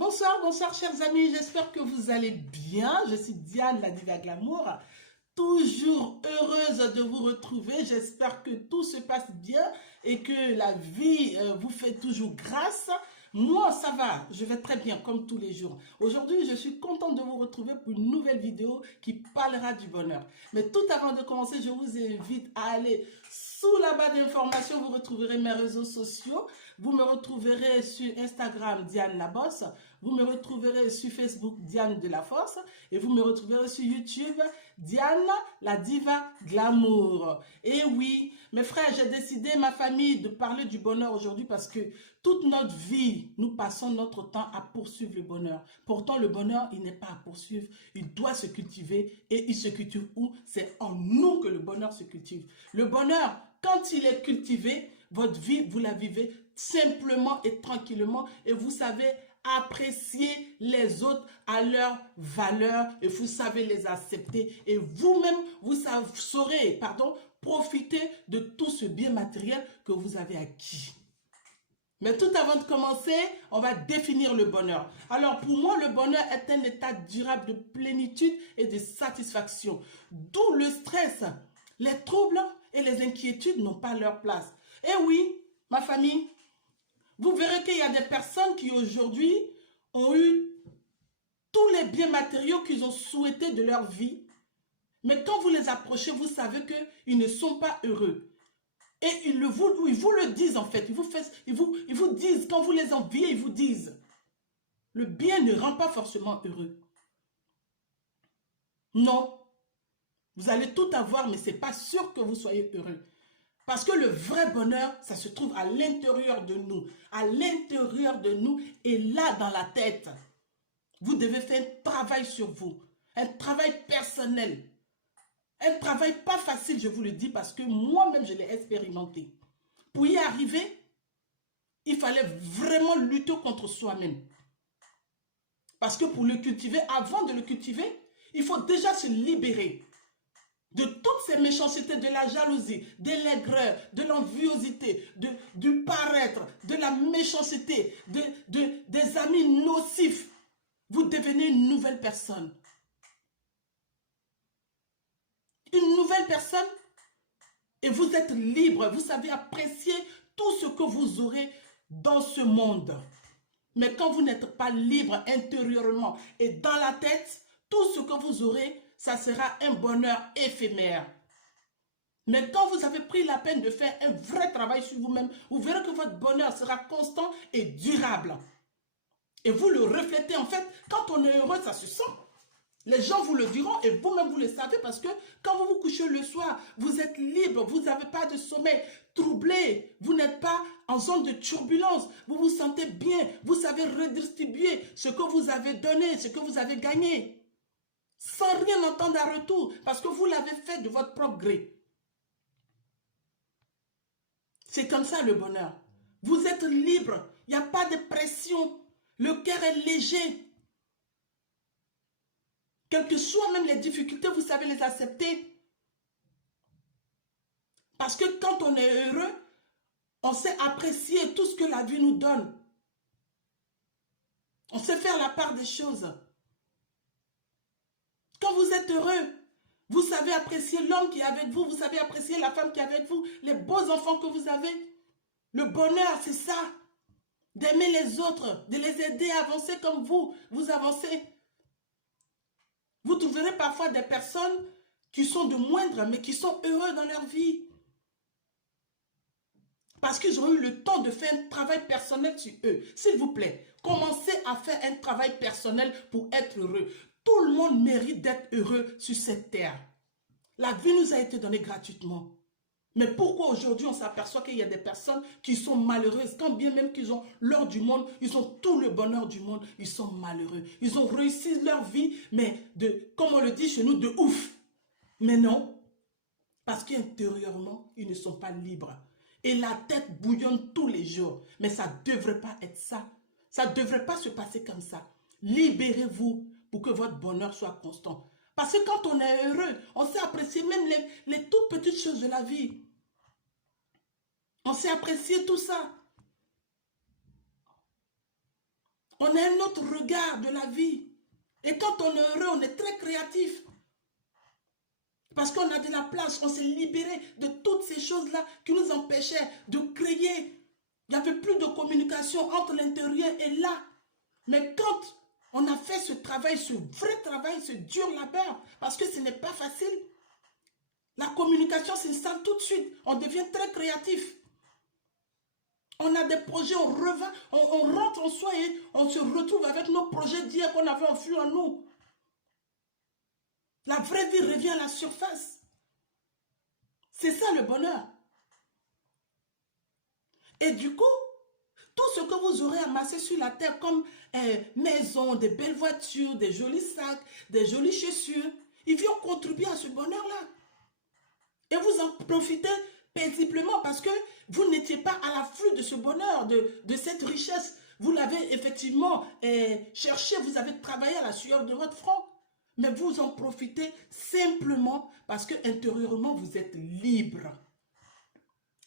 Bonsoir, bonsoir chers amis, j'espère que vous allez bien. Je suis Diane, la diva glamour, toujours heureuse de vous retrouver. J'espère que tout se passe bien et que la vie vous fait toujours grâce. Moi, ça va, je vais très bien comme tous les jours. Aujourd'hui, je suis contente de vous retrouver pour une nouvelle vidéo qui parlera du bonheur. Mais tout avant de commencer, je vous invite à aller sous la barre d'informations, vous retrouverez mes réseaux sociaux. Vous me retrouverez sur Instagram, Diane la Bosse. Vous me retrouverez sur Facebook, Diane de la Force. Et vous me retrouverez sur YouTube, Diane, la diva glamour. Et oui, mes frères, j'ai décidé, ma famille, de parler du bonheur aujourd'hui parce que toute notre vie, nous passons notre temps à poursuivre le bonheur. Pourtant, le bonheur, il n'est pas à poursuivre. Il doit se cultiver. Et il se cultive où? C'est en nous que le bonheur se cultive. Le bonheur, quand il est cultivé, votre vie, vous la vivez simplement et tranquillement. Et vous savez apprécier les autres à leur valeur et vous savez les accepter. Et vous-même, vous saurez, profiter de tout ce bien matériel que vous avez acquis. Mais tout avant de commencer, on va définir le bonheur. Alors pour moi, le bonheur est un état durable de plénitude et de satisfaction. D'où le stress, les troubles et les inquiétudes n'ont pas leur place. Et oui, ma famille, vous verrez qu'il y a des personnes qui aujourd'hui ont eu tous les biens matériaux qu'ils ont souhaités de leur vie. Mais quand vous les approchez, vous savez qu'ils ne sont pas heureux. Et ils vous le disent en fait. Ils vous disent, quand vous les enviez, ils vous disent. Le bien ne rend pas forcément heureux. Non. Vous allez tout avoir, mais ce n'est pas sûr que vous soyez heureux. Parce que le vrai bonheur, ça se trouve à l'intérieur de nous. À l'intérieur de nous et là dans la tête. Vous devez faire un travail sur vous. Un travail personnel. Un travail pas facile, je vous le dis, parce que moi-même, je l'ai expérimenté. Pour y arriver, il fallait vraiment lutter contre soi-même. Parce que pour le cultiver, avant de le cultiver, il faut déjà se libérer de toutes ces méchancetés, de la jalousie, de l'aigreur, de l'enviosité, du paraître, de la méchanceté, des amis nocifs. Vous devenez une nouvelle personne. Une nouvelle personne et vous êtes libre. Vous savez apprécier tout ce que vous aurez dans ce monde. Mais quand vous n'êtes pas libre intérieurement et dans la tête, tout ce que vous aurez, ça sera un bonheur éphémère. Mais quand vous avez pris la peine de faire un vrai travail sur vous-même, vous verrez que votre bonheur sera constant et durable. Et vous le reflétez en fait. Quand on est heureux, ça se sent. Les gens vous le diront et vous-même vous le savez parce que quand vous vous couchez le soir, vous êtes libre, vous n'avez pas de sommeil troublé, vous n'êtes pas en zone de turbulence, vous vous sentez bien, vous savez redistribuer ce que vous avez donné, ce que vous avez gagné, sans rien entendre à retour parce que vous l'avez fait de votre propre gré. C'est comme ça le bonheur. Vous êtes libre, il n'y a pas de pression, le cœur est léger. Quelles que soient même les difficultés, vous savez les accepter. Parce que quand on est heureux, on sait apprécier tout ce que la vie nous donne. On sait faire la part des choses. Quand vous êtes heureux, vous savez apprécier l'homme qui est avec vous, vous savez apprécier la femme qui est avec vous, les beaux enfants que vous avez. Le bonheur, c'est ça. D'aimer les autres, de les aider à avancer comme vous avancez. Vous trouverez parfois des personnes qui sont de moindre, mais qui sont heureux dans leur vie. Parce qu'ils ont eu le temps de faire un travail personnel sur eux. S'il vous plaît, commencez à faire un travail personnel pour être heureux. Tout le monde mérite d'être heureux sur cette terre. La vie nous a été donnée gratuitement. Mais pourquoi aujourd'hui on s'aperçoit qu'il y a des personnes qui sont malheureuses, quand bien même qu'ils ont l'or du monde, ils ont tout le bonheur du monde, ils sont malheureux. Ils ont réussi leur vie, mais comme on le dit chez nous, de ouf. Mais non, parce qu'intérieurement, ils ne sont pas libres. Et la tête bouillonne tous les jours. Mais ça ne devrait pas être ça. Ça ne devrait pas se passer comme ça. Libérez-vous pour que votre bonheur soit constant. Parce que quand on est heureux, on sait apprécier même les toutes petites choses de la vie. On sait apprécier tout ça. On a un autre regard de la vie. Et quand on est heureux, on est très créatif. Parce qu'on a de la place, on s'est libéré de toutes ces choses-là qui nous empêchaient de créer. Il n'y avait plus de communication entre l'intérieur et là. Mais quand on a fait ce travail, ce vrai travail, ce dur labeur, parce que ce n'est pas facile, la communication s'installe tout de suite. On devient très créatif. On a des projets, on revient, on rentre en soi et on se retrouve avec nos projets d'hier qu'on avait enfui en nous. La vraie vie revient à la surface. C'est ça le bonheur. Et du coup, tout ce que vous aurez amassé sur la terre comme maison, des belles voitures, des jolis sacs, des jolies chaussures, ils viennent contribuer à ce bonheur-là. Et vous en profitez paisiblement parce que vous n'étiez pas à l'afflux de ce bonheur, de cette richesse. Vous l'avez effectivement cherché, vous avez travaillé à la sueur de votre front. Mais vous en profitez simplement parce que intérieurement vous êtes libre.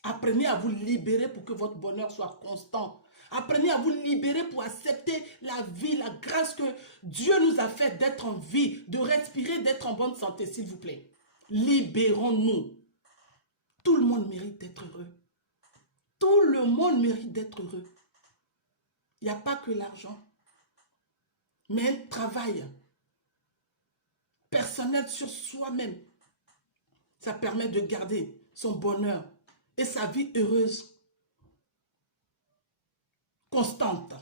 Apprenez à vous libérer pour que votre bonheur soit constant. Apprenez à vous libérer pour accepter la vie, la grâce que Dieu nous a fait d'être en vie, de respirer, d'être en bonne santé, s'il vous plaît. Libérons-nous. Tout le monde mérite d'être heureux. Tout le monde mérite d'être heureux. Il n'y a pas que l'argent, mais un travail personnel sur soi-même. Ça permet de garder son bonheur et sa vie heureuse, constante.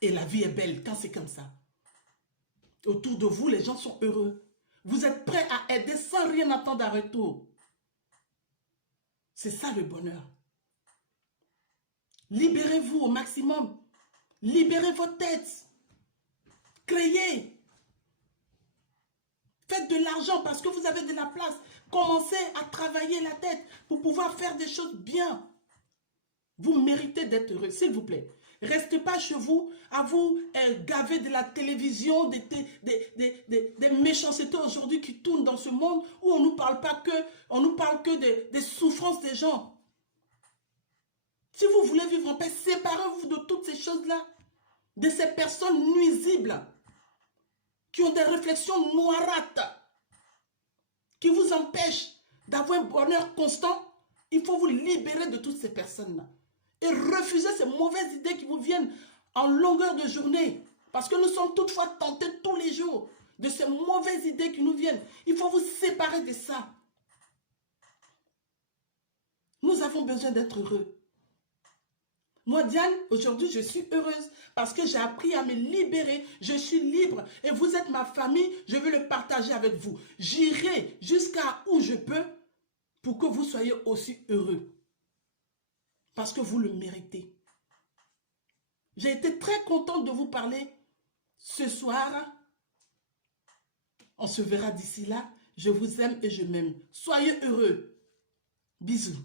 Et la vie est belle quand c'est comme ça. Autour de vous, les gens sont heureux. Vous êtes prêts à aider sans rien attendre en retour. C'est ça le bonheur. Libérez-vous au maximum. Libérez votre tête. Créez. Faites de l'argent parce que vous avez de la place. Commencez à travailler la tête pour pouvoir faire des choses bien. Vous méritez d'être heureux, s'il vous plaît. Restez pas chez vous à vous gaver de la télévision, des méchancetés aujourd'hui qui tournent dans ce monde où on nous parle que des souffrances des gens. Si vous voulez vivre en paix, séparez-vous de toutes ces choses-là, de ces personnes nuisibles qui ont des réflexions noirâtres, qui vous empêchent d'avoir un bonheur constant. Il faut vous libérer de toutes ces personnes-là. Et refuser ces mauvaises idées qui vous viennent en longueur de journée. Parce que nous sommes toutefois tentés tous les jours de ces mauvaises idées qui nous viennent. Il faut vous séparer de ça. Nous avons besoin d'être heureux. Moi, Diane, aujourd'hui, je suis heureuse parce que j'ai appris à me libérer. Je suis libre et vous êtes ma famille. Je veux le partager avec vous. J'irai jusqu'à où je peux pour que vous soyez aussi heureux. Parce que vous le méritez. J'ai été très contente de vous parler ce soir. On se verra d'ici là. Je vous aime et je m'aime. Soyez heureux. Bisous.